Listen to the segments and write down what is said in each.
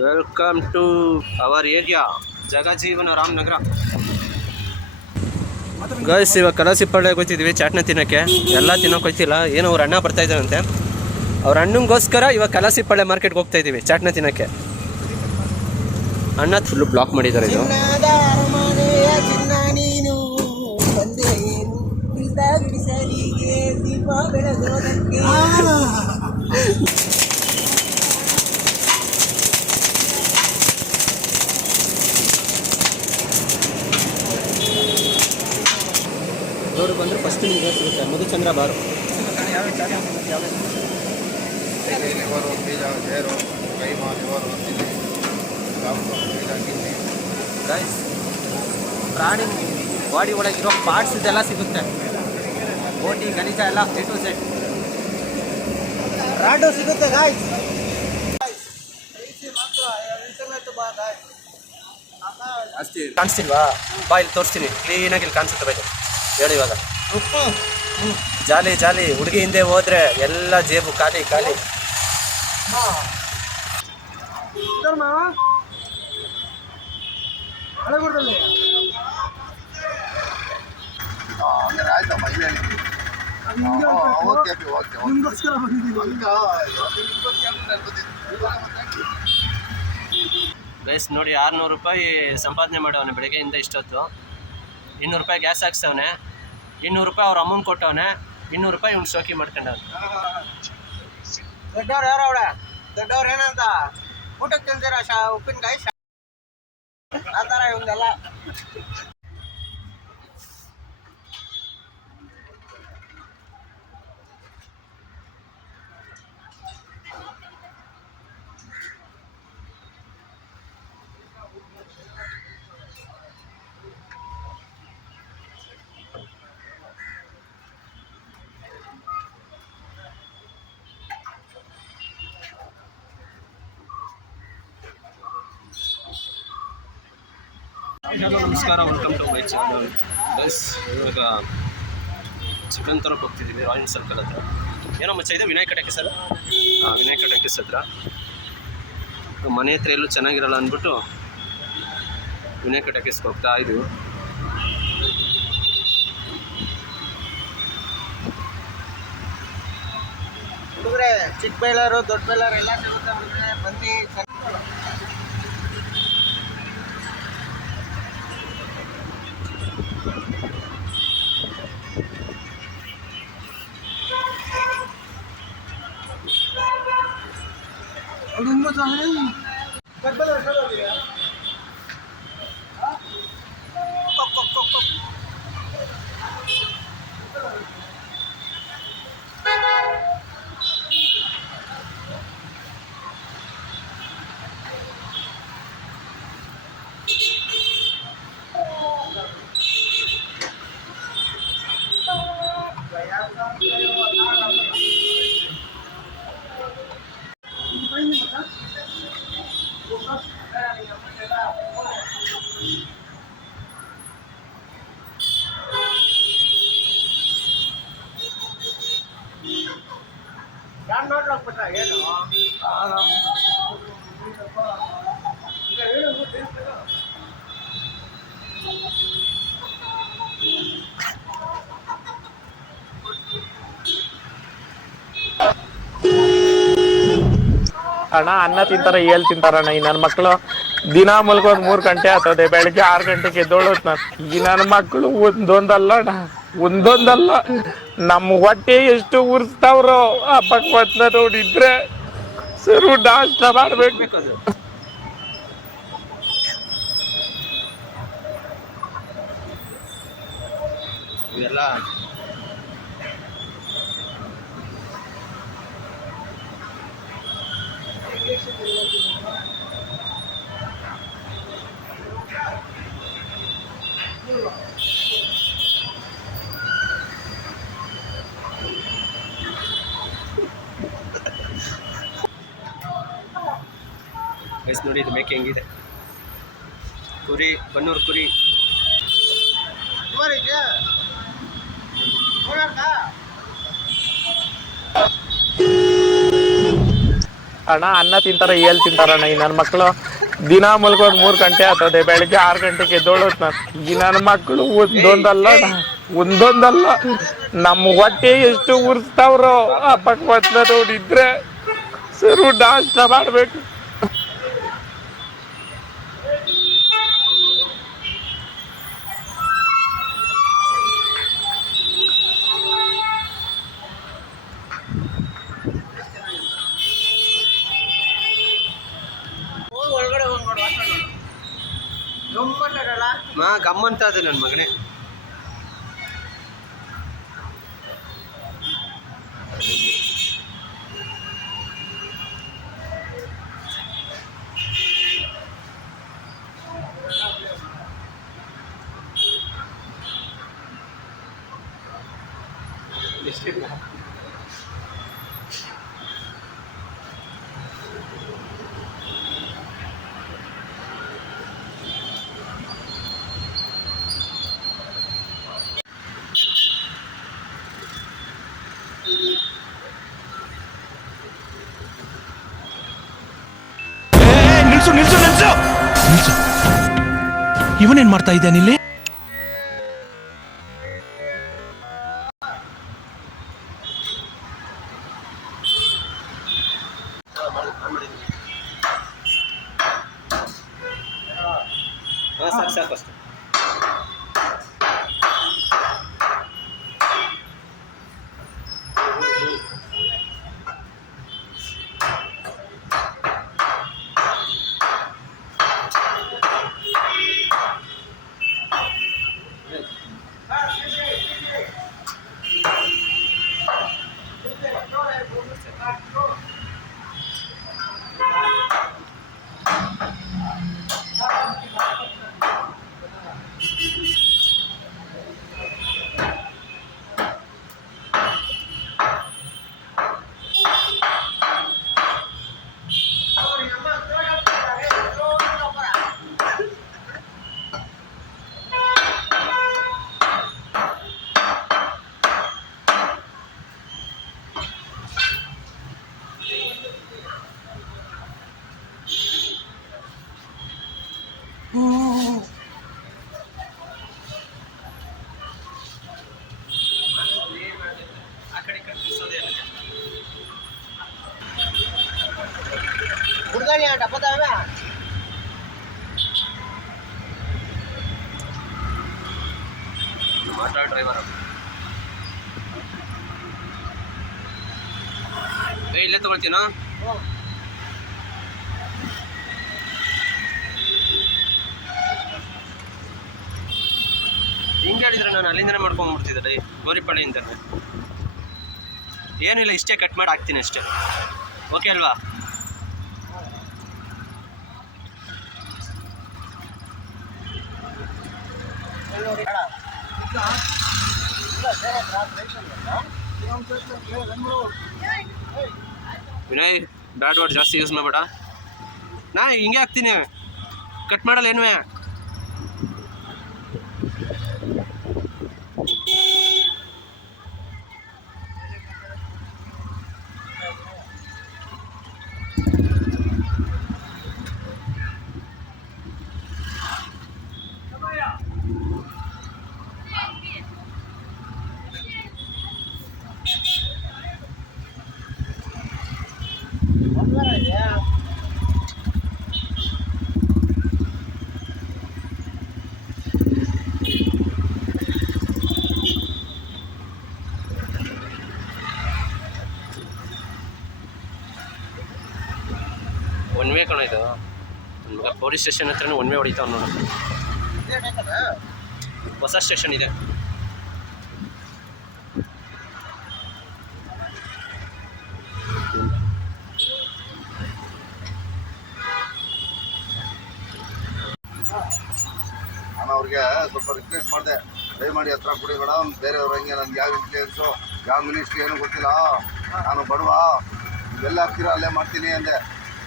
Welcome to our area Jagajeevana Ramanagara. Guys, ಇವಾಗ ಕಲಸಿಪಾಳ್ಯಕ್ಕೆ ಹೋಗ್ತಿದ್ವಿ ಚಾಟ್ನ ತಿನ್ನೋಕ್ಕೆ. ಎಲ್ಲ ತಿನ್ನೋಕೆ ಹೋಗ್ತಿಲ್ಲ, ಏನೋ ಅವ್ರ ಅಣ್ಣ ಬರ್ತಾ ಇದ್ದಾರಂತೆ. ಅವ್ರ ಅಣ್ಣಂಗೋಸ್ಕರ ಇವಾಗ ಕಲಸಿಪಾಳ್ಯ ಮಾರ್ಕೆಟ್ಗೆ ಹೋಗ್ತಾ ಇದ್ದೀವಿ ಚಾಟ್ನ ತಿನ್ನೋಕ್ಕೆ. ಅಣ್ಣ ಫುಲ್ಲು ಬ್ಲಾಕ್ ಮಾಡಿದ್ದಾರೆ ಇದು. ಅವರು ಬಂದರೆ ಫಸ್ಟ್ ನಿಮಗೆ ಸಿಗುತ್ತೆ ಮಧುಚಂದ್ರ ಬಾರು. ಪ್ರಾಣಿ ಬಾಡಿ ಒಳಗಿರೋ ಪಾರ್ಟ್ಸ್ ಇದೆಲ್ಲ ಸಿಗುತ್ತೆ. ಬೋಟಿ ಖನಿಜ ಎಲ್ಲ A to Z ರಾಡು ಸಿಗುತ್ತೆ ಗಾಯ್ಸ್. ಅಷ್ಟೇ ಕಾಣಿಸ್ತಿಲ್ವಾ? ಬಾ ಇಲ್ಲಿ ತೋರಿಸ್ತೀನಿ ಕ್ಲೀನಾಗಿ. ಇಲ್ಲಿ ಕಾಣಿಸುತ್ತೆ ಬೈದು ಹೇಳಿ. ಇವಾಗ ಜಾಲಿ ಜಾಲಿ ಹುಡುಗಿ ಹಿಂದೆ ಹೋದ್ರೆ ಎಲ್ಲ ಜೇಬು ಖಾಲಿ ಖಾಲಿ. ಗೈಸ್ ನೋಡಿ, 600 ರೂಪಾಯಿ ಸಂಪಾದನೆ ಮಾಡವನೆ ಬೆಳಗ್ಗೆಯಿಂದ ಇಷ್ಟೊತ್ತು. 200 ರೂಪಾಯಿ ಗ್ಯಾಸ್ ಹಾಕ್ಸವನೆ, 200 ರೂಪಾಯಿ ಅವ್ರ ಅಮ್ಮನ ಕೊಟ್ಟವನೆ, 200 ರೂಪಾಯಿ ಇವ್ನು ಶೋಕಿ ಮಾಡ್ಕೊಂಡವನೆ. ದೊಡ್ಡವ್ರು ಯಾರು ಅವಳ? ದೊಡ್ಡವ್ರು ಏನಂತ ಊಟಕ್ಕೆ ತಿಂದಿರ ಉಪ್ಪಿನಕಾಯಿ ಆ ಥರ ಇವಂದೆಲ್ಲ. ನಮಸ್ಕಾರ, welcome to my channel. Guys, ಇವಾಗ ಚಿಕನ್ ತರಕ್ಕೆ ಹೋಗ್ತಿದ್ದೀವಿ ರಾಯಲ್ ಸರ್ಕಲ್ ಹತ್ರ. ಏನೋ ಮಚ್ಚ ಇದೆ ವಿನಾಯಕ ಟಾಕೀಸ್ ಅಲ್ಲ? ವಿನಾಯಕ ಟಾಕೀಸ್ ಹತ್ರ. ಮನೆ ಹತ್ರ ಎಲ್ಲೂ ಚೆನ್ನಾಗಿರಲ್ಲ ಅಂದ್ಬಿಟ್ಟು ವಿನಾಯಕ ಟಾಕೀಸ್ಗೆ ಹೋಗ್ತಾ ಇದ್ದೀವಿ. ಹುಡುಗರೆ, ಚಿಕ್ಕ ಬೈಲರು ದೊಡ್ಡ ಬೈಲರು ಎಲ್ಲ ಸಿಗುತ್ತೆ. ಬನ್ನಿ. ಅಣ್ಣ ಅನ್ನ ತಿಂತಾರ, ಏಲ್ ತಿಂತಾರಣ್ಣ. ಈ ನನ್ನ ಮಕ್ಕಳು ದಿನ ಮಲ್ಕೋದ್ 3 ಗಂಟೆ ಆಗ್ತದೆ, ಬೆಳಗ್ಗೆ 6 ಗಂಟೆಗೆ ಎದ್ದೋಳತ್ ನಾನು. ಈ ನನ್ನ ಮಕ್ಕಳು ಒಂದೊಂದಲ್ಲ ಅಣ್ಣ, ಒಂದೊಂದಲ್ಲ. ನಮ್ಮ ಹೊಟ್ಟೆ ಎಷ್ಟು ಉರ್ಸ್ತಾವ್ರೋ ಆ ಭಗವತ್ನ ನೋಡಿದ್ರೆ ಸರು ನಾಷ್ಟ ಮಾಡ್ಬೇಕು. ಇವೆಲ್ಲ ಗೈಸ್ ನೋಡಿ, ಇದು ಮೇಕೆ ಹೆಂಗಿದೆ. ಕುರಿ, ಬನ್ನೂರು ಕುರಿ. ಅಣ್ಣ ಅನ್ನ ತಿಂತಾರ ಏಲ್ ತಿಂತಾರಣ್ಣ ಈ ನನ್ನ ಮಕ್ಕಳು. ದಿನ ಮಲ್ಕೋದ್ 3 ಗಂಟೆ ಆಗ್ತದೆ, ಬೆಳಿಗ್ಗೆ 6 ಗಂಟೆಗೆ ಎದ್ದೋಳತ್ ನಾನು. ಈ ನನ್ನ ಮಕ್ಕಳು ಒಂದೊಂದಲ್ಲ ಅಣ್ಣ, ಒಂದೊಂದಲ್ಲ. ನಮ್ಮ ಹೊಟ್ಟೆ ಎಷ್ಟು ಉರ್ಸ್ತಾವ್ರೋ ಆ ಪಕ್ವತ್ನ ನೋಡಿದ್ರೆ ಸರು ನಾಷ್ಟ ಮಾಡ್ಬೇಕು. ಗಮ್ಮಂತ ಅದೇ ನನ್ನ ಮಗನೇ. ನಿಲ್ಸು ನಿಲ್ಸು ನಿಲ್ಸು ನಿಲ್ಸು. ಇವನೇನ್ ಮಾಡ್ತಾ ಇದ್ದಾನಿಲ್ಲಿ? ಸಾಕು ಸಾಕು ಅಷ್ಟೇ. ಡ್ರೈವರ್ ಇಲ್ಲೇ ತಗೊಳ್ತೀನೋ. ಹಿಂಗೆ ಹೇಳಿದ್ರೆ ನಾನು ಅಲ್ಲಿಂದನೇ ಮಾಡ್ಕೊಂಡ್ಬಿಡ್ತಿದ್ದೆ ಗೋರಿಪಾಳ್ಯದಿಂದ. ಏನಿಲ್ಲ, ಇಷ್ಟೇ ಕಟ್ ಮಾಡಿ ಹಾಕ್ತೀನಿ ಅಷ್ಟೇ. ಓಕೆ ಅಲ್ವಾ? ವಿನಯ್, ಬ್ಯಾಡ್ ವರ್ಡ್ ಜಾಸ್ತಿ ಯೂಸ್ ಮಾಡಬೇಡ. ನಾ ಹಿಂಗೆ ಹಾಕ್ತೀನಿ, ಕಟ್ ಮಾಡಲ್ಲ ಏನುವೆ. ಒನ್ ವೇ ಕಣ ಇದು. ಮಗ ಪೊಲೀಸ್ ಸ್ಟೇಷನ್ ಹತ್ರನೇ ಒನ್ ವೇ ಹೊಡಿತಾವ ನೋಡು. ಹೊಸ ಸ್ಟೇಷನ್ ಇದೆ. ನಾನು ಅವ್ರಿಗೆ ಸ್ವಲ್ಪ ರಿಕ್ವೆಸ್ಟ್ ಮಾಡಿದೆ, ದಯಮಾಡಿ ಹತ್ರ ಕೊಡಿ ಮೇಡಮ್, ಬೇರೆಯವ್ರ ಹಂಗೆ ನನಗೆ ಯಾವ ಇನ್ಫ್ಲೂಯೆನ್ಸು ಯಾವ ಮಿನಿಸ್ಟ್ರಿ ಏನೂ ಗೊತ್ತಿಲ್ಲ, ನಾನು ಬಡವ, ಇವೆಲ್ಲ ಹಾಕ್ತೀರಾ ಅಲ್ಲೇ ಮಾಡ್ತೀನಿ ಅಂದೆ.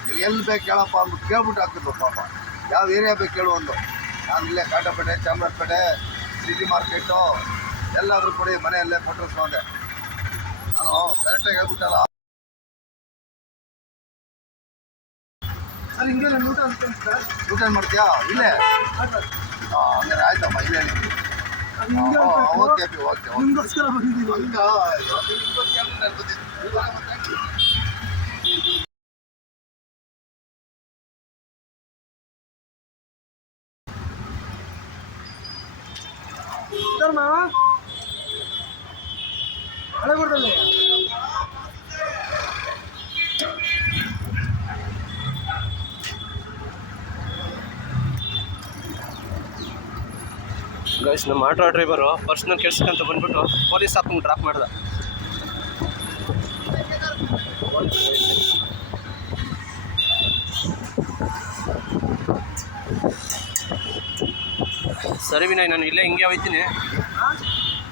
ನೀನು ಎಲ್ಲಿ ಬೇಕು ಕೇಳಪ್ಪ ಅಂದ್ಬಿಟ್ಟು ಕೇಳ್ಬಿಟ್ಟು ಹಾಕ್ತಿದ್ರು ಪಾಪ. ಯಾವ ಏರಿಯಾ ಬೇಕು ಕೇಳು ಒಂದು. ನಾನು ಇಲ್ಲೇ ಕಾಟಪೇಟೆ, ಚಾಮರಾಜಪೇಟೆ, ಸಿಟಿ ಮಾರ್ಕೆಟು ಎಲ್ಲಾದರೂ ಕೊಡಿ, ಮನೆಯಲ್ಲೇ ಕೊಟ್ಟರು ಅಂದೆ. ನಾನು ಕರೆಕ್ಟಾಗಿ ಹೇಳ್ಬಿಟ್ಟಲ್ಲ. ಊಟ ಏನ್ ಮಾಡ್ತೀಯಾ ಇಲ್ಲೇ ಹಂಗಾರೆ ಆಯ್ತಮ್ಮ ಇಲ್ಲೇ ಓಕೆ ಓಕೆ ಗೈಸ್ ನಮ್ಮ ಆಟೋ ಡ್ರೈವರು ಪರ್ಸ್ನಲ್ ಕೆಲ್ಸಕ್ಕಂತ ಬಂದ್ಬಿಟ್ಟು ಪೊಲೀಸ್ ಸ್ಟಾಪ್ಗೆ ಡ್ರಾಪ್ ಮಾಡ್ದ. ಸರಿ ವಿನಯ್, ನಾನು ಇಲ್ಲೇ ಹಿಂಗೆ ಹೋಗ್ತೀನಿ,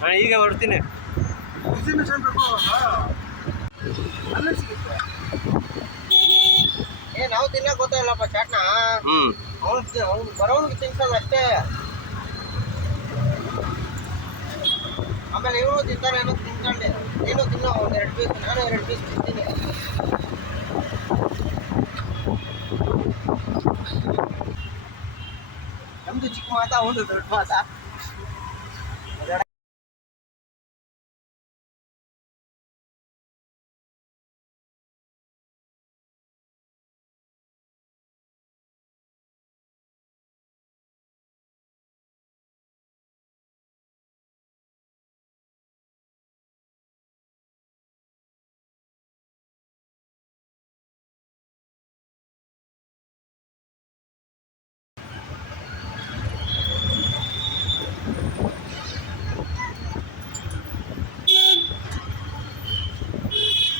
ನಾನು ಈಗ ಹೊರಡ್ತೀನಿ. ನಾವು ತಿನ್ನಕ್ ಗೊತ್ತಾಯಿಲ್ಲಪ್ಪ ಚಾಟ್ನ. ಅವ್ನು ಬರೋನ್ಗೆ ತಿನ್ಸಲ್ಲ ಅಷ್ಟೇ. ಆಮೇಲೆ ಇವನು ತಿಂತಾನೆ, ಏನೋ ತಿನ್ಕೊಂಡೆ, ಏನೋ ತಿನ್ನೋ ಒಂದು 2 ಪೀಸ್, ನಾನು 2 ಪೀಸ್ ತಿಂತೀನಿ. ನಮ್ದು ಚಿಕ್ಕ ಮಾತಾ, ಅವನು ದೊಡ್ಡ ಮಾತಾ.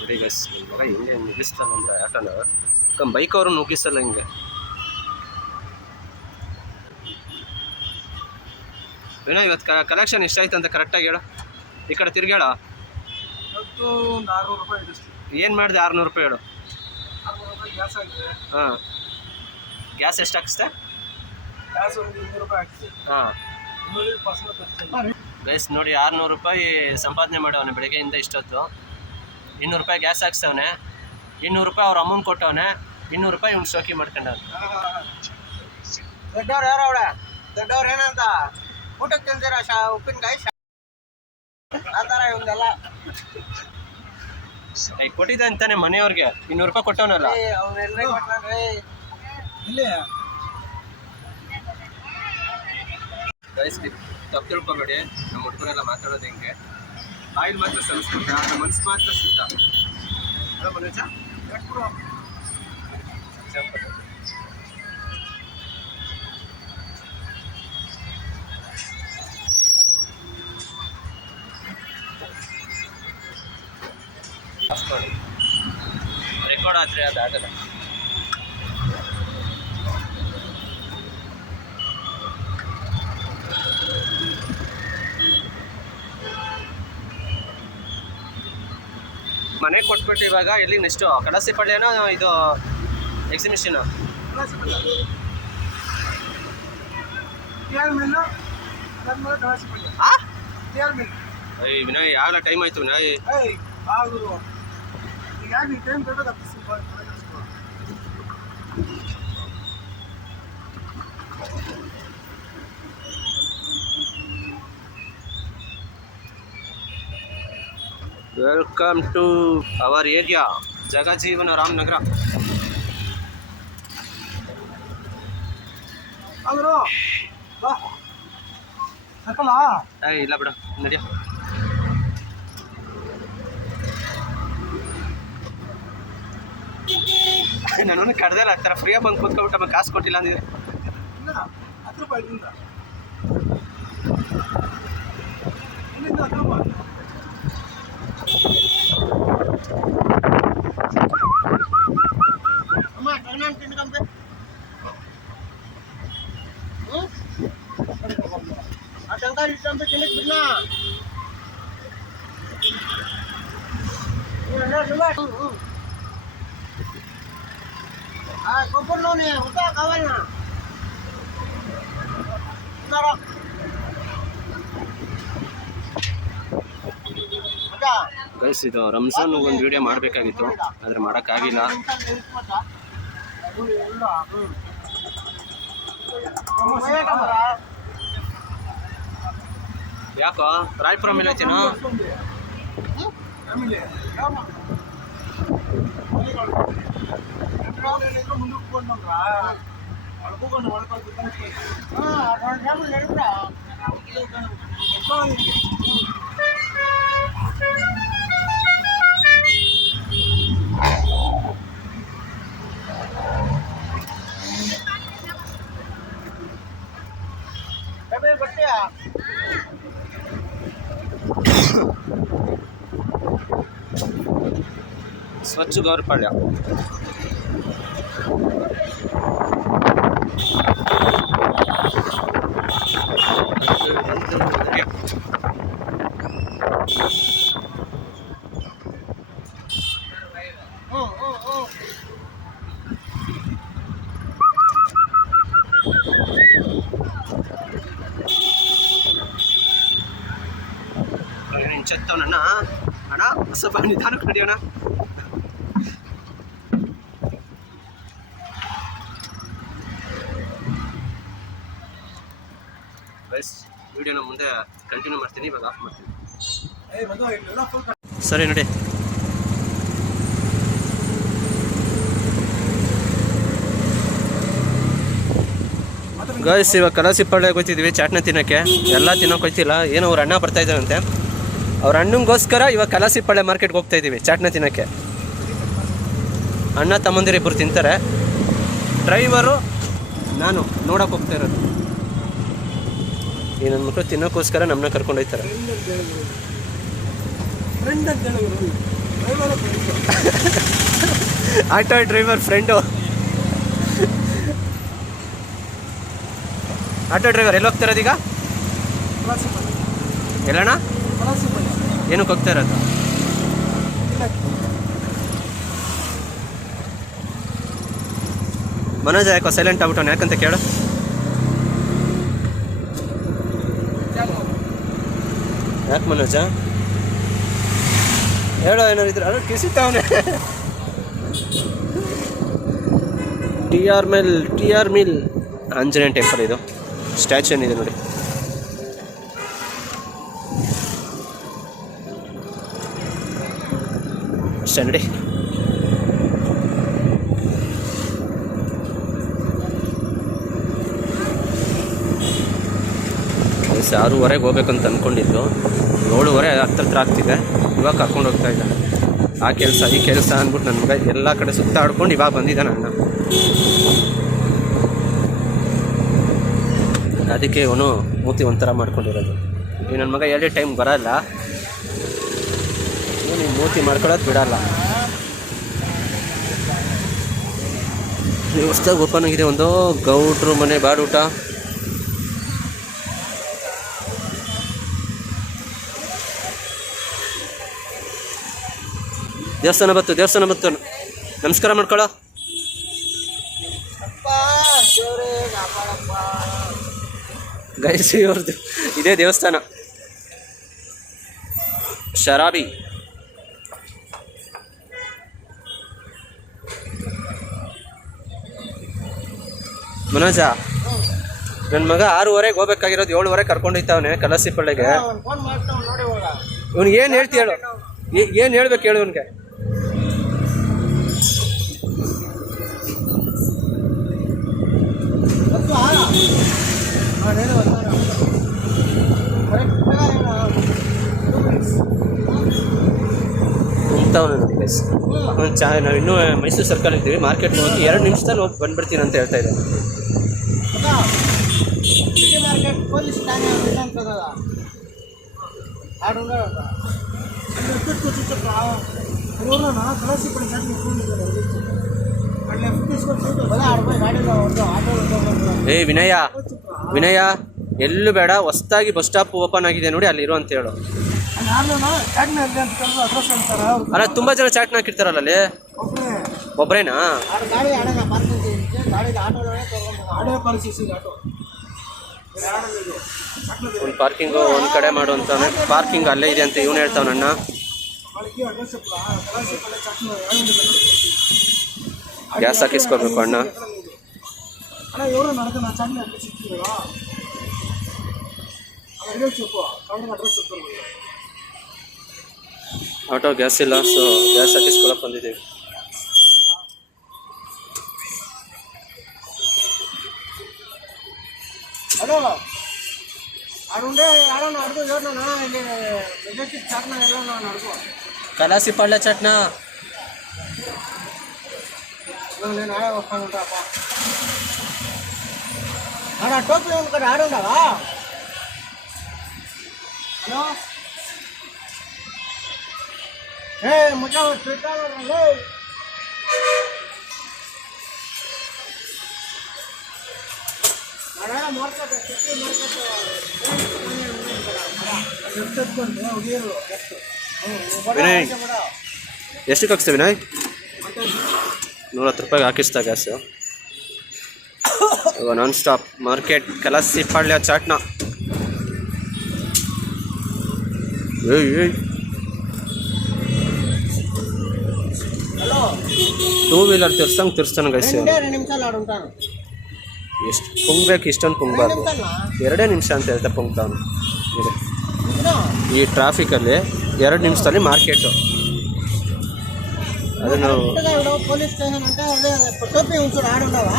ನೋಡಿ ಗೈಸ್, ಮಗ ಹಿಂಗೆ ನುಗ್ಗಿಸ್ತಾನಂದ್ರೆ ಆಟೋನ, ಬೈಕ್ ಅವರು ನುಗ್ಗಿಸಲ್ಲ ಹಿಂಗೆ. ಏನೋ ಇವತ್ತು ಕಲೆಕ್ಷನ್ ಎಷ್ಟಾಯ್ತು ಅಂತ ಕರೆಕ್ಟಾಗಿ ಹೇಳು. ಈ ಕಡೆ ತಿರ್ಗೇಳ. ಏನು ಮಾಡಿದೆ? 600 ರೂಪಾಯಿ ಹೇಳು. ಹಾಂ, ಗ್ಯಾಸ್ ಎಷ್ಟು ಹಾಕಿಸ್ದೆ? ಹಾಂ ಗೈಸ್ ನೋಡಿ, 600 ರೂಪಾಯಿ ಸಂಪಾದನೆ ಮಾಡವನೆ ಬೆಳಗ್ಗೆಯಿಂದ ಇಷ್ಟೊತ್ತು. 200 ರೂಪಾಯಿ ಗ್ಯಾಸ್ ಹಾಕ್ಸ್ತವನೆ, 200 ರೂಪಾಯಿ ಅವ್ರ ಅಮ್ಮನ ಕೊಟ್ಟವನೆ, 200 ರೂಪಾಯಿ ಇವ್ನು ಶೋಕಿ ಮಾಡ್ಕೊಂಡವ್ನು. ದೊಡ್ಡವ್ರು ಯಾರು ಅವಳ? ದೊಡ್ಡವ್ರು ಏನಂತ ಊಟಕ್ಕೆ ತಿಂದಿರ ಉಪ್ಪಿನಕಾಯಿ ಆ ಥರ ಇವಂದೆಲ್ಲ ಕೊಟ್ಟಿದ್ದೆ ಅಂತಾನೆ ಮನೆಯವ್ರಿಗೆ 200 ರೂಪಾಯಿ ಕೊಟ್ಟವನಲ್ಲ. ಅವನೆಲ್ಲ ಕೊಟ್ಟಾನ್ರಿ ಇಲ್ಲಿ. ಗೈಸ್ ತಪ್ಪು ತಿಳ್ಕೊಬೇಡಿ, ನಮ್ಮ ಹುಡುಗರೆಲ್ಲ ಮಾತಾಡೋದು ಹೆಂಗೆ, ಆಯಿಲ್ ಮಾತ್ರ ಸಲ್ಲಿಸ್ಕೊಟ್ರೆ ಆದ್ರೆ ಮನಸ್ಸು ಮಾತ್ರ ಸಿದ್ಧ. ಮನೋಜ ರೆಕಾರ್ಡ್ ಆದರೆ ಅದಾಗಲ್ಲ. ಮನೆಗೆ ಕೊಟ್ಬಿಟ್ಟು ಇವಾಗ ಎಲ್ಲಿ ನೆಕ್ಸ್ಟು ಕಳಸಿಪಳ್ಳಿನೋ ಇದು ಎಕ್ಸಿಬಿಷನ್ ವಿನಯ್ ಆಗಲ ಟೈಮ್ ಆಯ್ತು Vinay. Welcome to our area Jagajeevana Ramanagara. ಇಲ್ಲ ಬಿಡ ನಡಿಯ. ನಾನು ಕಡ್ದಲ್ಲ ಆ ಥರ ಫ್ರೀಯಾಗಿ ಬಂದು ಕೂತ್ಕೊಬಿಟ್ಟು ಕಾಸು ಕೊಟ್ಟಿಲ್ಲ ಅಂದಿದ್ರೆ. ಅಮ್ಮ ಟೈಮ್ ತಿನ್ಕೊಂಬೆ. ಆ ಟಂಕ ಇಟ್ಟಂಬೆ ತಿನ್ನಕ್ ಬಿಡ್ನ. ಗೊಬ್ಬರ ನೋನೆ ಊಟ ಕಾವಲ್ನ ಗೈಸ್ ಇದು ರಂಜಾನ್ ಒಂದು ವಿಡಿಯೋ ಮಾಡಬೇಕಾಗಿತ್ತು, ಆದರೆ ಮಾಡೋಕ್ಕಾಗಿಲ್ಲ. ಯಾಕೋ ರಾಯಪುರ ಮೇಲೆ ಐತೇನೋ ಸ್ವಚ್ಛ ಗೌರಪಾಳ್ಯ. చెప్తానన్నా అన్నా ಸ್ವಲ್ಪ ನಿಧಾನಕ್ಕೆ ನಡೆಯೋಣ. ಬಸ್ ವಿಡಿಯೋನ ಮುಂದೆ ಕಂಟಿನ್ಯೂ ಮಾಡ್ತೀನಿ, ಇವಾಗ ಆಫ್ ಮಾಡ್ತೀನಿ. ಸರಿ ನೋಡಿ. ಗೈಸ್ ಇವಾಗ ಕಲಾಸಿಪಾಳ್ಯಕ್ಕೆ ಹೋಗ್ತಿದ್ವಿ ಚಾಟ್ನ ತಿನ್ನೋಕ್ಕೆ. ಎಲ್ಲ ತಿನ್ನೋಕೆ ಹೋಗ್ತಿಲ್ಲ, ಏನೋ ಅವ್ರ ಅಣ್ಣ ಬರ್ತಾ ಇದ್ದಾರಂತೆ. ಅವ್ರ ಅಣ್ಣಂಗೋಸ್ಕರ ಇವಾಗ ಕಲಾಸಿಪಾಳ್ಯ ಮಾರ್ಕೆಟ್ಗೆ ಹೋಗ್ತಾ ಇದ್ದೀವಿ ಚಾಟ್ನ ತಿನ್ನೋಕ್ಕೆ. ಅಣ್ಣ ತಮ್ಮಂದಿರು ಇಬ್ಬರು ತಿಂತಾರೆ, ಡ್ರೈವರು ನಾನು ನೋಡೋಕೆ ಹೋಗ್ತಾ ಇರೋದು. ಈ ನನ್ನ ಮಕ್ಕಳು ತಿನ್ನೋಕ್ಕೋಸ್ಕರ ನಮ್ಮನ್ನ ಕರ್ಕೊಂಡು ಹೋಗ್ತಾರೆ. Auto driver friend. Auto driver ಎಲ್ಲಿ ಹೋಗ್ತಾ ಇರೋದೀಗ? ಎಲ್ಲಣ್ಣ ಏನಕ್ಕೆ ಹೋಗ್ತಾ ಇರೋದು? ಮನೋಜ ಯಾಕೋ ಸೈಲೆಂಟ್ ಆಗ್ಬಿಟ್ಟವನು, ಯಾಕಂತ ಕೇಳು. ಯಾಕೆ ಮನೋಜ ಹೇಳೋ, ಏನಾರು ಇದ್ರೆ ಅಲ್ಲ ಕಿಸಿತಾವನೆ. T R mill Anjaneya temple ಇದು, ಸ್ಟ್ಯಾಚ್ಯೂ ಇದೆ ನೋಡಿ. ಅಷ್ಟೇ ನೋಡಿ. ವಯಸ್ಸು 6:30 ಹೋಗ್ಬೇಕಂತ ಅಂದ್ಕೊಂಡಿದ್ದು, 7:30 ಹತ್ರ ಆಗ್ತಿದೆ. ಇವಾಗ ಕರ್ಕೊಂಡು ಹೋಗ್ತಾ ಇದ್ದಾನೆ. ಆ ಕೆಲಸ ಈ ಕೆಲಸ ಅಂದ್ಬಿಟ್ಟು ನನ್ನ ಮಗ ಎಲ್ಲ ಕಡೆ ಸುತ್ತಾಡ್ಕೊಂಡು ಇವಾಗ ಬಂದಿದ್ದಾನೆ ಅಣ್ಣ. ಅದಕ್ಕೆ ಇವನು ಮೂತಿ ಒಂಥರ ಮಾಡ್ಕೊಂಡಿರೋದು. ಈ ನನ್ನ ಮಗ ಎಲ್ಲಿ ಟೈಮ್ ಬರಲ್ಲ, ಇವನು ಮೂತಿ ಮಾಡ್ಕೊಳ್ಳೋದು ಬಿಡಲ್ಲ. ಹೊಸ್ದಾಗಿ ಓಪನ್ ಆಗಿದೆ ಒಂದು ಗೌಡ್ರು ಮನೆ ಬಾಡೂಟ. ದೇವಸ್ಥಾನ ಬತ್ತು. ನಮಸ್ಕಾರ ಮಾಡ್ಕೊಳ್ಳೋ. ಗೈಸಿ ಅವ್ರದ್ದು ಇದೇ ದೇವಸ್ಥಾನ, ಶರಾಬಿ. ಮನೋಜ ನನ್ನ ಮಗ 6:30 ಹೋಗ್ಬೇಕಾಗಿರೋದು 7:30 ಕರ್ಕೊಂಡೋಯ್ತಾವನೆ ಕಲಾಸಿಪಳ್ಳಿಗೆ. ಇವ್ನಿಗೆ ಏನು ಹೇಳ್ತಿ ಹೇಳು, ಏನು ಹೇಳ್ಬೇಕು ಹೇಳು ಇವನಿಗೆ. ನಿಂತವನು ನೋಡಿ ಗೈಸ್. ನಾವು ಇನ್ನೂ ಮೈಸೂರು ಸರ್ಕಲ್ ಇದ್ದೀವಿ. ಮಾರ್ಕೆಟ್ಗೆ ಹೋಗಿ 2 ನಿಮಿಷದಲ್ಲಿ ಹೋಗಿ ಬಂದ್ಬಿಡ್ತೀನಿ ಅಂತ ಹೇಳ್ತಾ ಇದ್ದಾರೆ. ಏ ವಿನಯ ಎಲ್ಲೂ ಬೇಡ, ಹೊಸ್ದಾಗಿ ಬಸ್ ಸ್ಟಾಪ್ ಓಪನ್ ಆಗಿದೆ ನೋಡಿ, ಅಲ್ಲಿರೋ ಅಂತ ಹೇಳು. ಅಲ್ಲ ತುಂಬ ಜನ ಚಾಟ್ನ ಹಾಕಿರ್ತಾರಲ್ಲ ಅಲ್ಲಿ, ಒಬ್ಬರೇನಾ? ಒಂದು ಪಾರ್ಕಿಂಗು ಒಂದು ಕಡೆ ಮಾಡು ಅಂತಾನೆ. ಪಾರ್ಕಿಂಗ್ ಅಲ್ಲೇ ಇದೆ ಅಂತ ಇವನು ಹೇಳ್ತಾವನಣ್ಣ. ಗ್ಯಾಸ್ ಹಾಕಿಸ್ಕೋಬೇಕು ಅಣ್ಣ. ಆಟೋ ಗ್ಯಾಸ್ ಇಲ್ಲ, ಸೊ ಗ್ಯಾಸ್ ಹಾಕಿಸ್ಕೊಳಕ್ ಬಂದಿದ್ದೀವಿ. హలో అడుండే ఆడన అడుగు చూడనా ಇಲ್ಲಿ ಮೆಜೆಸ್ಟಿಕ್ ಚಾಟ್ನ ಎಲ್ಲ ನಾನು ಅడుగు ಕಲಾಸಿ ಪಳ್ಳ ಚಟ್ನ నేను నాడే వస్తాను ఉంటాప ఆడ టోపీ ఉంది కదా ఆడుండవా హలో ఏ ముచ్చా పెట్టాలా ವಿನಯ್ ಎಷ್ಟಕ್ಕೆ ಹಾಕ್ಸ್ತೆ ವಿನಯ್? 110 ರೂಪಾಯಿಗೆ ಹಾಕಿಸ್ತಾ ಗ್ಯಾಸು. ಇವಾಗ ನಾನ್ ಸ್ಟಾಪ್ ಮಾರ್ಕೆಟ್ ಕಲಾಸಿ ಪಾಳ್ಯ ಚಾಟ್ನ. ಏಯ್ ಟೂ ವೀಲರ್ ತಿರ್ಸ್ತಾನೆ ಗೈಸ್. 2 ನಿಮಿಷ ಆಡುಂಟಾನು. ಎಷ್ಟು ಪುಂಗ್ಬೇಕು, ಇಷ್ಟೊಂದು ಪುಂಗ್ಬಾರ್ದು. 2 ನಿಮಿಷ ಅಂತ ಹೇಳ್ತಾ ಪುಂಗ್ತಾವನು. ಈ ಟ್ರಾಫಿಕಲ್ಲಿ 2 ನಿಮಿಷದಲ್ಲಿ ಮಾರ್ಕೆಟು. ಅದು ನಾವು పోలీస్ స్టేషన్ అంటే అదే టోపీ ఉంచుడు ఆడుండవా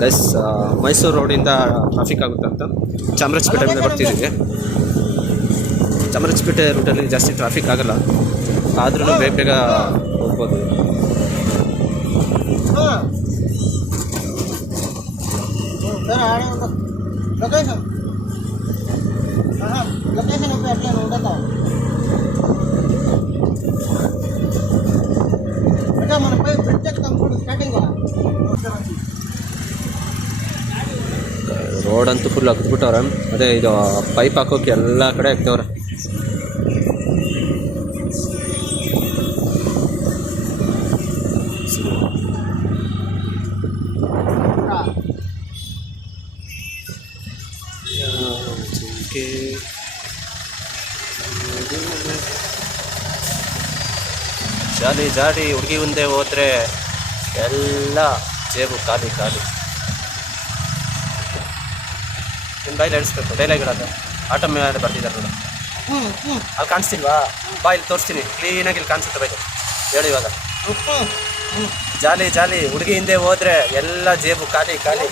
ಗೈಸ್, ಮೈಸೂರು ರೋಡಿಂದ ಟ್ರಾಫಿಕ್ ಆಗುತ್ತಂತ ಚಾಮರಾಜಪೇಟೆ ಮೇಲೆ ಬರ್ತಿದ್ದೀವಿ. ಚಾಮರಾಜಪೇಟೆ ರೂಟಲ್ಲಿ ಜಾಸ್ತಿ ಟ್ರಾಫಿಕ್ ಆಗಲ್ಲ, ಆದ್ರೂ ಬೇಗ ಬೇಗ ಹೋಗ್ಬೋದು. లొకేషన్ లొకేషన్ ఇప్పుడు ఎట్లా ఉండదు అంటే మన పై బ్రిడ్జ్ ఎక్కుతాం చూడు స్టార్టింగ్ ರೋಡ್ ಅಂತೂ ಫುಲ್ ಹಾಕ್ಬಿಟ್ಟವ್ರೆ. ಅದೇ ಇದು ಪೈಪ್ ಹಾಕೋಕೆ ಎಲ್ಲ ಕಡೆ ಹಾಕ್ತವ್ರೆ. ಜಾಲಿ ಜಾಲಿ ಹುಡುಗಿ ಮುಂದೆ ಹೋದ್ರೆ ಎಲ್ಲ ಜೇಬು ಖಾಲಿ ಖಾಲಿ. ನಿಮ್ಮ ಬಾಯಲ್ಲಿ ಹೇಳಿಸ್ಬೇಕು ಡೈಲಾಗ್ಗಳದು. ಆಟೋ ಮೇಲೆ ಬರ್ತಿದ್ದಾರೆ ನೋಡು, ಅಲ್ಲಿ ಕಾಣಿಸ್ತಿಲ್ವಾ? ಬಾಯಲ್ಲಿ ತೋರಿಸ್ತೀನಿ ಕ್ಲೀನಾಗಿ, ಇಲ್ಲಿ ಕಾಣಿಸುತ್ತೆ ಬೈಕ್. ಹೇಳಿ ಇವಾಗ. ಜಾಲಿ ಜಾಲಿ ಹುಡುಗಿ ಹಿಂದೆ ಹೋದ್ರೆ ಎಲ್ಲ ಜೇಬು ಖಾಲಿ ಖಾಲಿ.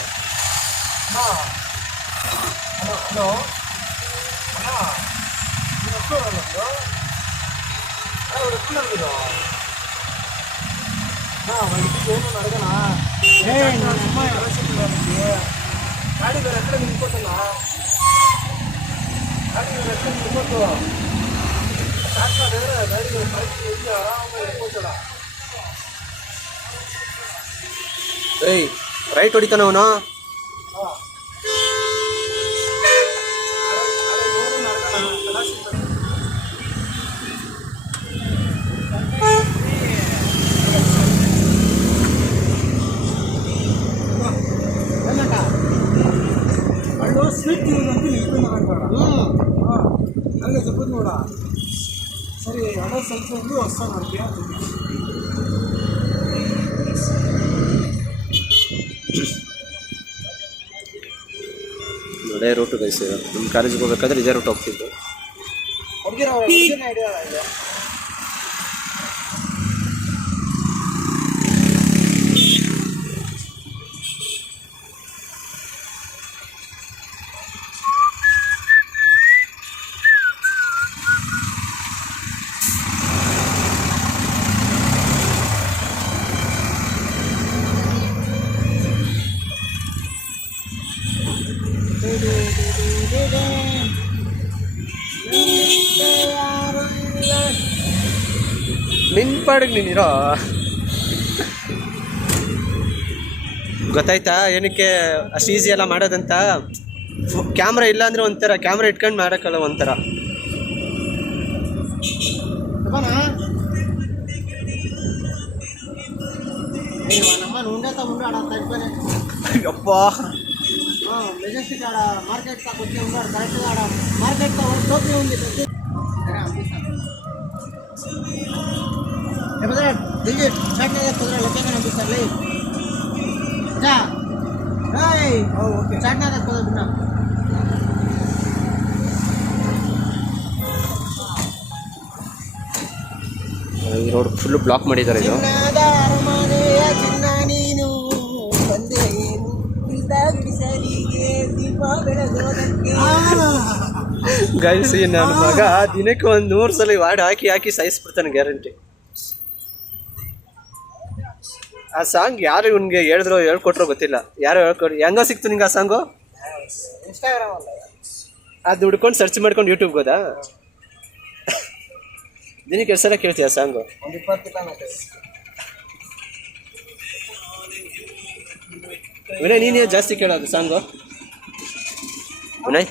ಗಾಡಿ ಬೇರೆ ಎక్కడ ನಿಂತ್ಕೊತಲ್ಲ, ಗಾಡಿ ಬೇರೆ ಎక్కడ ನಿಂತ್ಕೊತು ಬೇರೆ ಗಾಡಿ ಆರಾಮಾಗಿ ನಿಂತ್ಕೊತಲ್ಲ. ಏಯ್ ರೈಟ್ ಹೊಡಿತಾನವನು. స్వీట్ అంతా నిలిపోయినారంటారా? అలాగే చెప్పదు కూడా. సరే అడ్రస్ తెలిసింది, వస్తాను అంటే ಇದೇ ರೂಟು ಗೈಸ್. ನಮ್ಮ ಕಾಲೇಜಿಗೆ ಹೋಗ್ಬೇಕಾದ್ರೆ ಇದೇ ರೂಟ್ ಹೋಗ್ತಿದ್ದು. ಐಡಿಯಾ ಇದೆ. ನಿನ್ನ ಪಾಡಿಗೆ ನೀನಿರೋ. ಗೊತ್ತಾಯ್ತಾ ಏನಕ್ಕೆ ಅಷ್ಟು ಈಸಿ ಎಲ್ಲ ಮಾಡೋದಂತ? ಕ್ಯಾಮ್ರಾ ಇಲ್ಲ ಅಂದರೆ ಒಂಥರ, ಕ್ಯಾಮ್ರಾ ಇಟ್ಕೊಂಡು ಮಾಡೋಕ್ಕಲ್ಲ ಒಂಥರ. ನಮ್ಮ నుండే తమ్ముడు ఆడ తగ్గిపోయి ಅಪ್ಪಾ మెజెస్టిక్ ఆడ మార్కెట్ కా వచ్చి ఉన్నాడు కరెక్ట్గా ఆడ మార్కెట్ కా టోపీ ఉంది దిల్జీ చాట్ కుదరా లెక్క అనిపిస్తారు ఓకే చాట్ నా కుదరా ಈ ರೋಡ್ ಫುಲ್ ಬ್ಲಾಕ್ ಮಾಡಿದ್ದಾರೆ ಇದು. ಚಿನ್ನ ನೀನು ಬಂದೇನು ಬಿಸಲಿಗೆ ದೀಪ ಬೆಳಗೋದಕ್ಕೆ ಗೈಸ್ ನನ್ನ ಮಗ ದಿನಕ್ಕೆ ಒಂದು 100 ಸಲ ಹಾಡು ಹಾಕಿ ಹಾಕಿ ಸಾಯಿಸ್ಬಿಡ್ತಾನೆ ಗ್ಯಾರಂಟಿ. ಆ ಸಾಂಗ್ ಯಾರು ಇವ್ನಿಗೆ ಹೇಳಿದ್ರು ಹೇಳ್ಕೊಟ್ರೋ ಗೊತ್ತಿಲ್ಲ, ಯಾರೋ ಹೇಳ್ಕೊಡಿ. ಹೆಂಗೋ ಸಿಕ್ತು ನಿಂಗೆ ಆ ಸಾಂಗು? ಇನ್ಸ್ಟಾಗ್ರಾಮ್ ಅದು ಹುಡ್ಕೊಂಡು ಸರ್ಚ್ ಮಾಡ್ಕೊಂಡು ಯೂಟ್ಯೂಬ್ಗೆ ಹೋದಾ? ದಿನಕ್ಕೆ ಎಷ್ಟು ಸಲ ಕೇಳ್ತೀಯ ಸಾಂಗು? ಒಂದು 20 ವಿನಯ್ ನೀನೇ ಜಾಸ್ತಿ ಕೇಳೋದು ಸಾಂಗು? ವಿನಯ್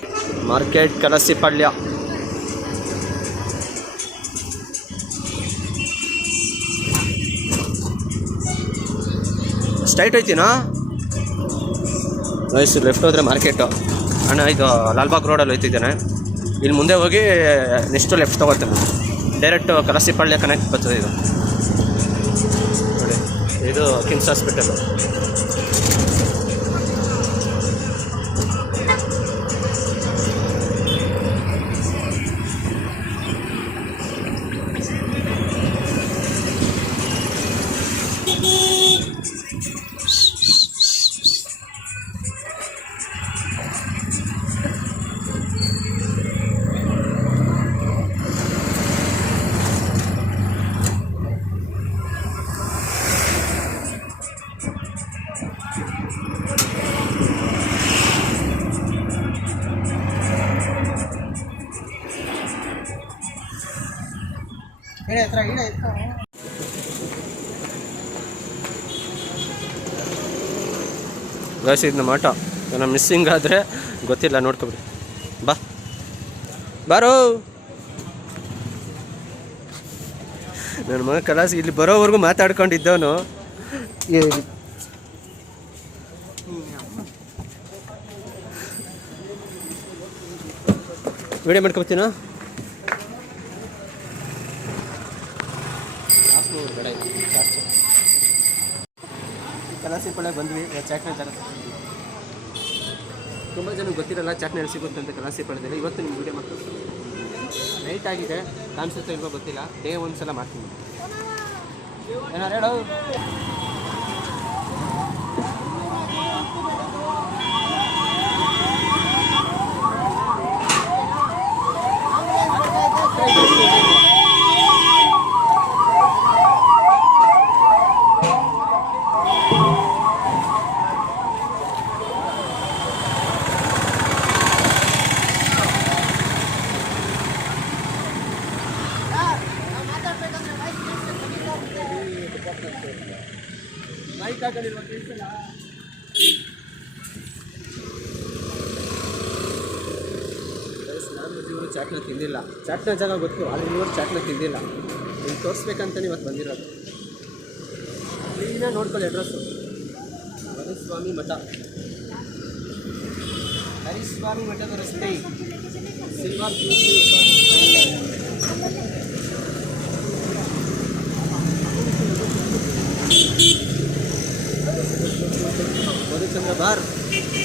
ಮಾರ್ಕೆಟ್ ಕಲಸಿ ಪಲ್ಯ ಸ್ಟ್ರೈಟ್ ಹೋಯ್ತೀನಾ? ವಯಸ್ಸು ಲೆಫ್ಟ್ ಹೋದರೆ ಮಾರ್ಕೆಟು ಅಣ್ಣ. ಇದು ಲಾಲ್ಬಾಗ್ ರೋಡಲ್ಲಿ ಹೋಯ್ತಿದ್ದೇನೆ. ಇಲ್ಲಿ ಮುಂದೆ ಹೋಗಿ ನೆಕ್ಸ್ಟು ಲೆಫ್ಟ್ ತೊಗೊಳ್ತೇನೆ, ಡೈರೆಕ್ಟು ಕಲಸಿಪಳ್ಳಿ ಕನೆಕ್ಟ್ ಬರ್ತದೆ. ಇದು ನೋಡಿ, ಇದು ಕಿಮ್ಸ್ ಹಾಸ್ಪಿಟಲು. ಗೈಸ್ ಇದು ನಮ್ಮ ಆಟೋ ಏನೋ ಮಿಸ್ಸಿಂಗ್ ಆದರೆ ಗೊತ್ತಿಲ್ಲ, ನೋಡ್ಕೊಬಿಡಿ. ಬಾರೋ ನನ್ನ ಮಗ ಕಲಾಸಿ ಇಲ್ಲಿ ಬರೋವರೆಗೂ ಮಾತಾಡ್ಕೊಂಡಿದ್ದವನು ವಿಡಿಯೋ ಮಾಡ್ಕೊತೀನೋ. ಕಲಾಸಿಪಳ್ಳಿ ಬಂದ್ವಿ, ಚಾಟ್ನ ಜಾಗ ತುಂಬ ಜನಕ್ಕೆ ಗೊತ್ತಿರಲ್ಲ ಚಾಟ್ನ ಎಲ್ಲಿ ಸಿಗುತ್ತೆ ಅಂತ ಕಲಾಸಿಪಳ್ಳಿದಲ್ಲಿ. ಇವತ್ತು ನಿಮ್ಮ ವಿಡಿಯೋ ಮತ್ತು ನೈಟ್ ಆಗಿದೆ, ಕಾಣಿಸುತ್ತೋ ಇಲ್ವೋ ಗೊತ್ತಿಲ್ಲ. ಡೇ ಒಂದ್ಸಲ ಮಾಡ್ತೀನಿ. ಏನಾರು ಹೇಳೋ. ಇವರು ಚಾಟ್ನ ತಿಂದಿಲ್ಲ, ಚಾಟ್ನ ಜಾಗ ಗೊತ್ತು, ಆದರೆ ಇವರು ಚಾಟ್ನ ತಿಂದಿಲ್ಲ. ನೀವು ತೋರಿಸ್ಬೇಕಂತಲೇ ಇವತ್ತು ಬಂದಿರೋದು. ಕ್ಲೀನಾಗಿ ನೋಡ್ಕೊಳ್ಳಿ ಅಡ್ರೆಸ್ಸು. ಹರಿಸ್ವಾಮಿ ಮಠ, ಹರಿಸ್ವಾಮಿ ಮಠದ ರಸ್ತೆ, ಸಿಲ್ವರ್ ಮಧುಚಂದ್ರ ಬಾರ್.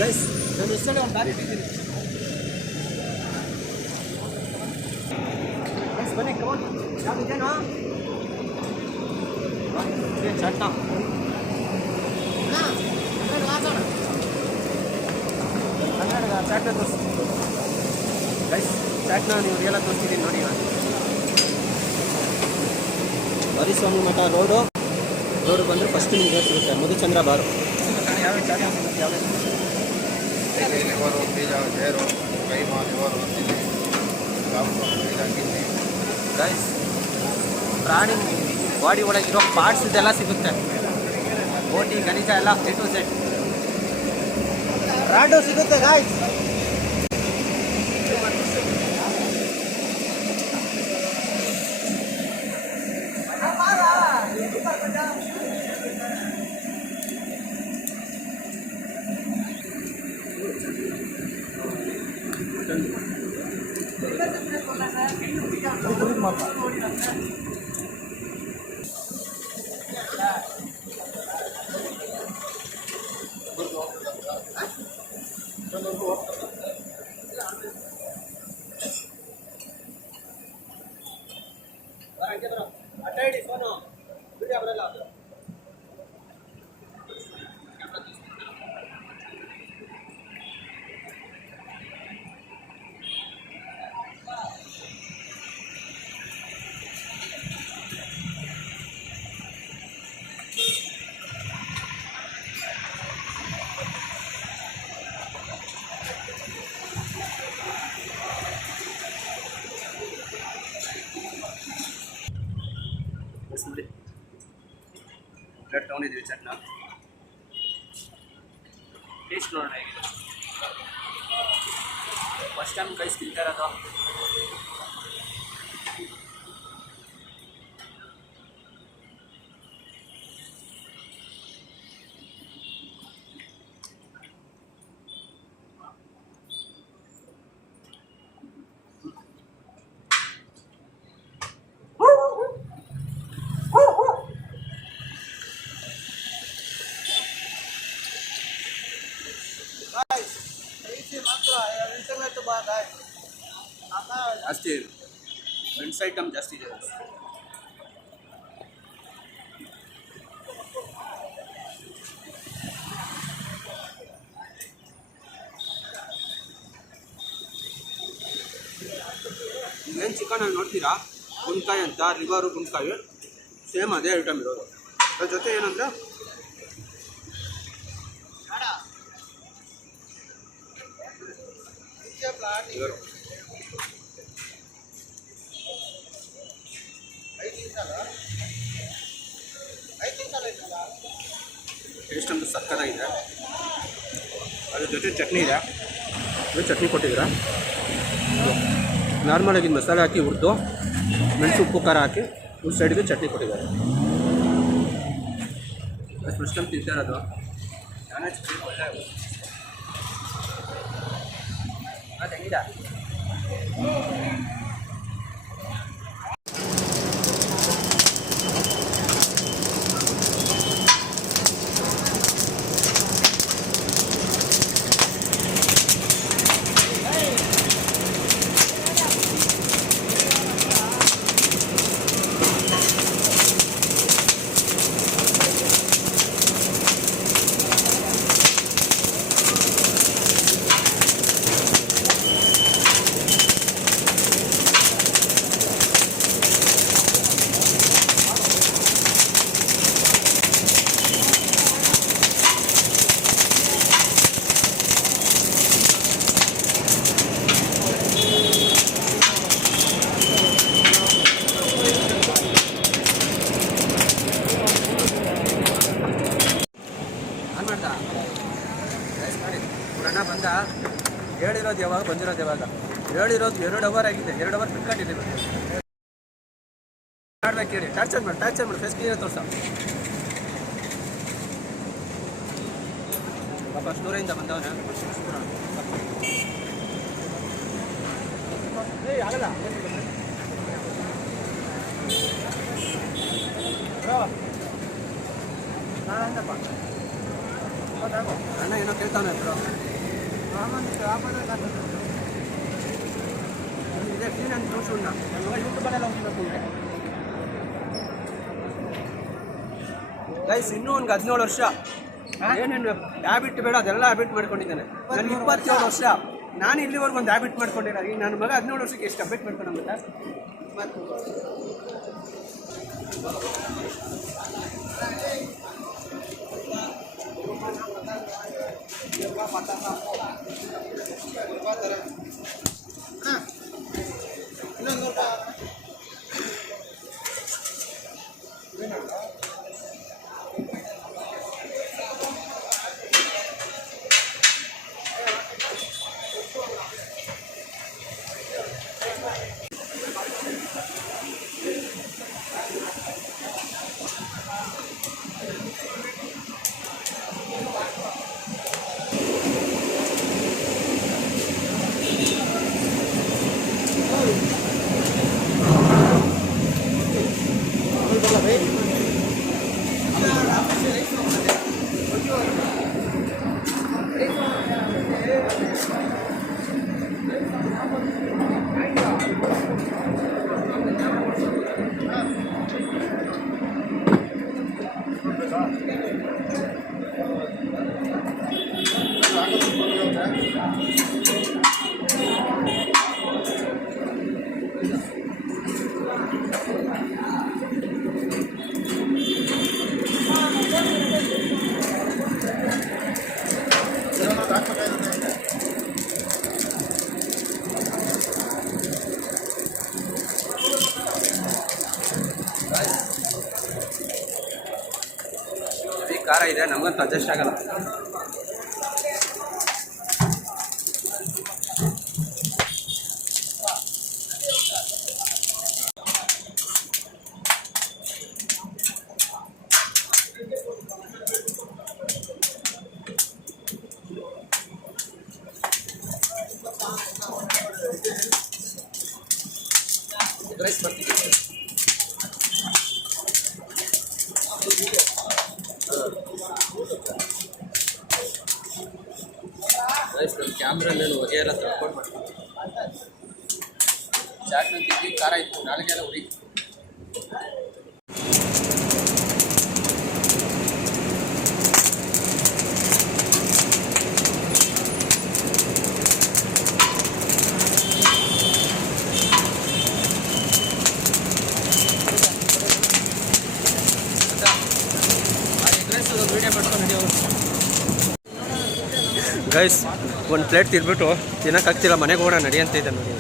ಗೈಸ್ ನಾನು ಎಷ್ಟೇ ಒಂದು ಬಾರಿ ಇಟ್ಟಿದ್ದೀನಿ. ಬನ್ನಿ ಕಮಾನ್, ಯಾವ್ದಿದೇನಾ ಚಾಟ್ನ ಚಾಟ್ನ ತೋರಿಸಿ. ಗೈಸ್ ಚಾಟ್ನ ನೀವು ರಿಯಲ್ ತೋರಿಸ್ತಿದ್ದೀನಿ ನೋಡಿ. ಹರಿಸ್ವಾಮಿ ಮಠ ರೋಡು ಬಂದರೆ ಫಸ್ಟ್ ನಿಮ್ಗೆ ಸಿಗುತ್ತೆ ಮಧುಚಂದ್ರ ಬಾರು. ಯಾವ ಚಾಟ್ ಸಿಗುತ್ತೆ? ಯಾವ ಲಿವರು ಬೀಜ ಬೇರು ಕೈಮಾ ಲಿವರು ಗೈಸ್ ಪ್ರಾಣಿ ಬಾಡಿ ಒಳಗಿರೋ ಪಾರ್ಟ್ಸ್ ಇದೆಲ್ಲ ಸಿಗುತ್ತೆ. ಬೋಟಿ ಖನಿಜ ಎಲ್ಲ A to Z ರಾಡು ಸಿಗುತ್ತೆ ಗಾಯ್ಸ್. ನೋಡಿ ಬ್ರೆಡ್ ತೊಗೊಂಡಿದ್ದೀವಿ ಚಟ್ನ ಟೇಸ್ಟ್ ನೋಡೋಣ ಹೇಗಿದೆ. ಫಸ್ಟ್ ಟೈಮ್ ಕೈಸ್ ತಿಂತಾ ಇರೋದು. ಜಾಸ್ತಿ ಇದೆ ಮೆಣಸು ಐಟಮ್ ಜಾಸ್ತಿ ಇದೆ. ಏನು ಚಿಕನಲ್ಲಿ ನೋಡ್ತೀರಾ ಗುಂಡ್ಕಾಯಿ ಅಂತ ಲಿವರು ಗುಂಡ್ಕಾಯಿ ಸೇಮ್ ಅದೇ ಐಟಮ್ ಇರೋದು. ಅದ್ರ ಜೊತೆ ಏನಂದರೆ ಲಿವರು ಟೇಸ್ಟ್ ಅಂತೂ ಸಕ್ಕತ್ತಾಗಿದೆ. ಅದ್ರ ಜೊತೆ ಚಟ್ನಿ ಇದೆ. ಇದು ಚಟ್ನಿ ಕೊಟ್ಟಿದ್ದೀರಾ ನಾರ್ಮಲಾಗಿ ಮಸಾಲೆ ಹಾಕಿ ಹುರಿದು ಮೆಣಸು ಉಪ್ಪು ಖಾರ ಹಾಕಿ ಒಂದು ಸೈಡ್ಗೆ ಚಟ್ನಿ ಕೊಟ್ಟಿದ್ದಾರೆ. ಫಸ್ಟ್ ಟೈಮ್ ತಿಂತಾ ಇರೋದು. ನಾನೇ ಚಟ್ನಿ ಒಳ್ಳೆ ಅದು ಹೆಂಗಿದೆ ಅಣ್ಣ ಬಂದ ಹೇಳಿರೋದು ಯಾವಾಗ ಬಂದಿರೋದು ಯಾವಾಗ ಹೇಳಿರೋದು 2 ಅವರ್ ಆಗಿದೆ. 2 ಅವರ್ ಬಿಟ್ಕೊಂಡಿದ್ದೀವಿ. ಮಾಡ್ಬೇಕು ಹೇಳಿ ಟಾರ್ಚರ್ ಮಾಡಿ ಫೇಸ್ ಕ್ಲಿಯರ್ ತೋರ್ಸ. ಪಾಪ ಸ್ಟೋರಿಂದ ಬಂದವನ ಆಗಲ್ಲ ಅಣ್ಣ ಏನೋ ಕೇಳ್ತಾನೆ ಬ್ರೋ. ಇದೇ ಕ್ಲೀನ್ ಅಂತ ತೋರಿಸೋಣ. ಯೂಟ್ಯೂಬಲ್ಲೆಲ್ಲ ಹೋಗ್ಬೇಕು ಗೈಸ್. ಇನ್ನೂ ಒಂದು 17 ವರ್ಷ ಏನೇನು ಹ್ಯಾಬಿಟ್ ಬೇಡ ಅದೆಲ್ಲ ಹ್ಯಾಬಿಟ್ ಮಾಡ್ಕೊಂಡಿದ್ದಾನೆ. ನನಗೆ 27 ವರ್ಷ. ನಾನು ಇಲ್ಲಿವರೆಗೂ ಒಂದು ಹ್ಯಾಬಿಟ್ ಮಾಡ್ಕೊಂಡಿಲ್ಲ. ಈಗ ನನ್ನ ಮಗ 17 ವರ್ಷಕ್ಕೆ ಎಷ್ಟು ಹ್ಯಾಬಿಟ್ ಮಾಡ್ಕೊಂಡಂತ ಖಾರ ಇದೆ, ನಮಗಂತೂ ಅಡ್ಜಸ್ಟ್ ಆಗಲ್ಲ. ರೈಸ್ ಬರ್ತೀವಿ. ರೈಸ್ ನಮ್ಮ ಕ್ಯಾಮ್ರಲ್ಲಿ ಹೊಗೆ ಎಲ್ಲ ತಗೊಂಡು ಮಾಡ್ತೀವಿ. ಚಾಟ್ ತಿಂದು ಖಾರ ಇತ್ತು, ನಾಳೆಗೆಲ್ಲ ಉರಿ. ಗೈಸ್ ಒಂದು ಪ್ಲೇಟ್ ತಿಂದ್ಬಿಟ್ಟು ತಿನ್ನೋಕ್ಕಾಗ್ತಿಲ್ಲ, ಮನೆಗೆ ಹೋಗೋಣ ನಡಿ ಅಂತ ಇದೆ ನೋಡಿ.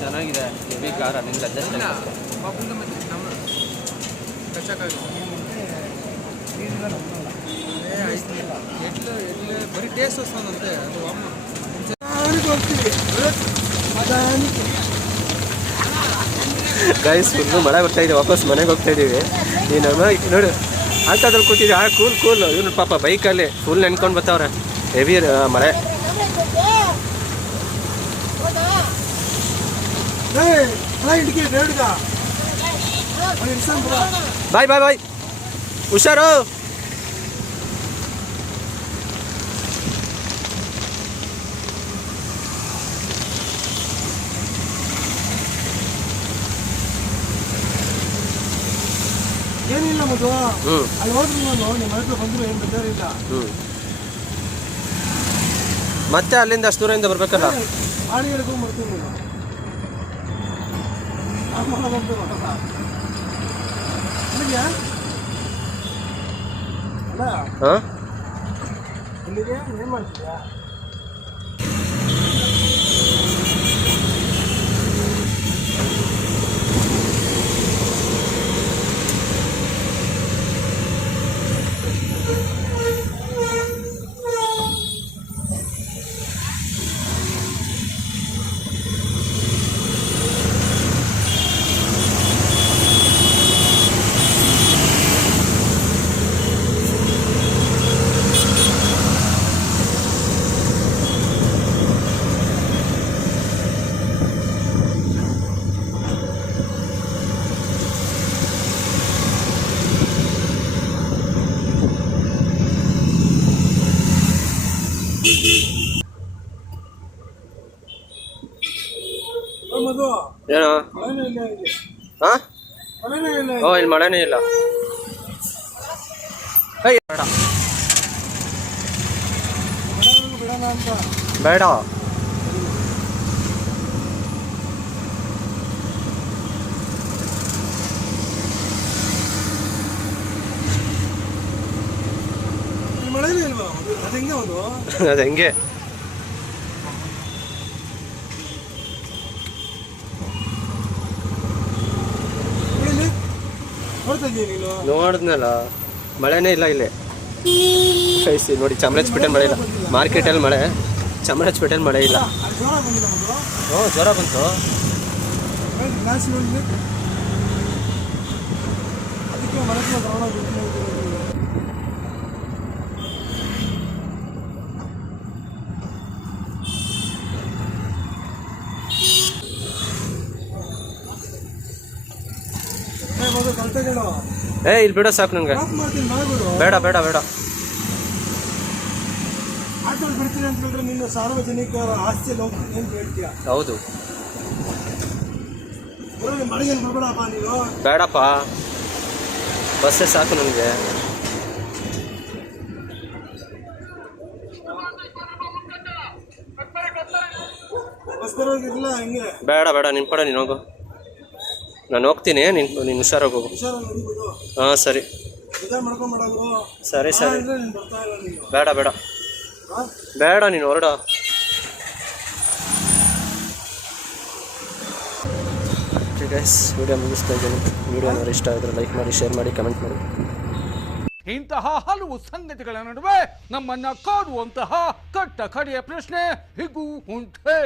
ಚೆನ್ನಾಗಿದೆ, ಹೆವಿ ಖಾರ, ನಿಮ್ಗೆ ಅಡ್ಜಸ್ಟ್ ಬರೀ ಟೇಸ್ಟ್ ವಸ್ತಂತೆ. ಗೈಸ್ ಫುಲ್ಲು ಮಳೆ ಬರ್ತಾ ಇದೆ, ವಾಪಸ್ ಮನೆಗೆ ಹೋಗ್ತಾ ಇದ್ದೀವಿ. ನೀನು ನೋಡು ಅಂಥದ್ರಲ್ಲಿ ಕೂತಿದ್ವಿ. ಕೂಲ್ ಇವನು ಪಾಪ ಬೈಕಲ್ಲಿ ಫುಲ್ ನೆನ್ಕೊಂಡು ಬರ್ತಾವ್ರೆ, ಹೆವಿ ಮಳೆ. ಬಾಯ್ ಹುಷಾರು. ಏನಿಲ್ಲ ಮದು, ಅಲ್ಲಿ ಹೋದ್ರು ನಿಮ್ಮ ಹತ್ರ ಬಂದ್ರು ಏನು ಬೇಜಾರಿಲ್ಲ. ಮತ್ತೆ ಅಲ್ಲಿಂದ ಅಷ್ಟು ದೂರದಿಂದ ಬರ್ಬೇಕಲ್ಲ. ಆಡಿ ಹಿಡ್ಕೊಂಡು ಬರ್ತೀನಿ ಅಲ್ಲ. ಇಲ್ಲಿಗೆ ಏನು ಮಾಡ್ತಿದ್ಯಾ? ಏನೋ ಹಾಂ? ಓ ಇಲ್ಲಿ ಮಳೆನೇ ಇಲ್ಲ. ಬೇಡ ಮಳೆನೇ ಇಲ್ವಾ? ಅದು ಹೆಂಗೆ ಅದು? ಅದು ಹೆಂಗೆ ನೋಡಿದ್ನಲ್ಲ, ಮಳೆನೇ ಇಲ್ಲ ಇಲ್ಲಿ. ಕೈಸಿ ನೋಡಿ, ಚಾಮರಾಜಪೇಟೆಯಲ್ಲಿ ಮಳೆ ಇಲ್ಲ, ಮಾರ್ಕೆಟಲ್ಲಿ ಮಳೆ, ಚಾಮರಾಜಪೇಟೆಯಲ್ಲಿ ಮಳೆ ಇಲ್ಲ. ಹ್ಞೂ ಜ್ವರ ಬಂತು. ಇಲ್ಲಿ ಬಿಡೋ ಸಾಕು ನನಗೆ. ಬೇಡ ಬೇಡ ಬೇಡ. ಹೌದು ಬೇಡಪ್ಪ, ಬಸ್ಸೇ ಸಾಕು ನನಗೆ. ಬೇಡ ಬೇಡ, ನಿನ್ನ ಪಡ ನೀನು ಹೋಗು, ನಾನು ಹೋಗ್ತೀನಿ, ನೀನು ಹುಷಾರಾಗಿ ಹೋಗು. ಹಾಂ ಸರಿ ಸರಿ ಸರಿ. ಬೇಡ ಬೇಡ ಬೇಡ, ನೀನು ಹೊರಡ. ಗೈಸ್, ವಿಡಿಯೋ ಮುಗಿಸ್ತಾ ಇದ್ದೀನಿ. ವಿಡಿಯೋ ಏನಾದ್ರು ಇಷ್ಟ ಆಗಿದ್ರೆ ಲೈಕ್ ಮಾಡಿ, ಶೇರ್ ಮಾಡಿ, ಕಮೆಂಟ್ ಮಾಡಿ. ಇಂತಹ ಹಲವು ಸಂಗತಿಗಳ ನಡುವೆ ನಮ್ಮನ್ನ ಕಾಡುವಂತಹ ಕಟ್ಟ ಕಡೆಯ ಪ್ರಶ್ನೆ ಹೀಗೂ ಉಂಟೆ.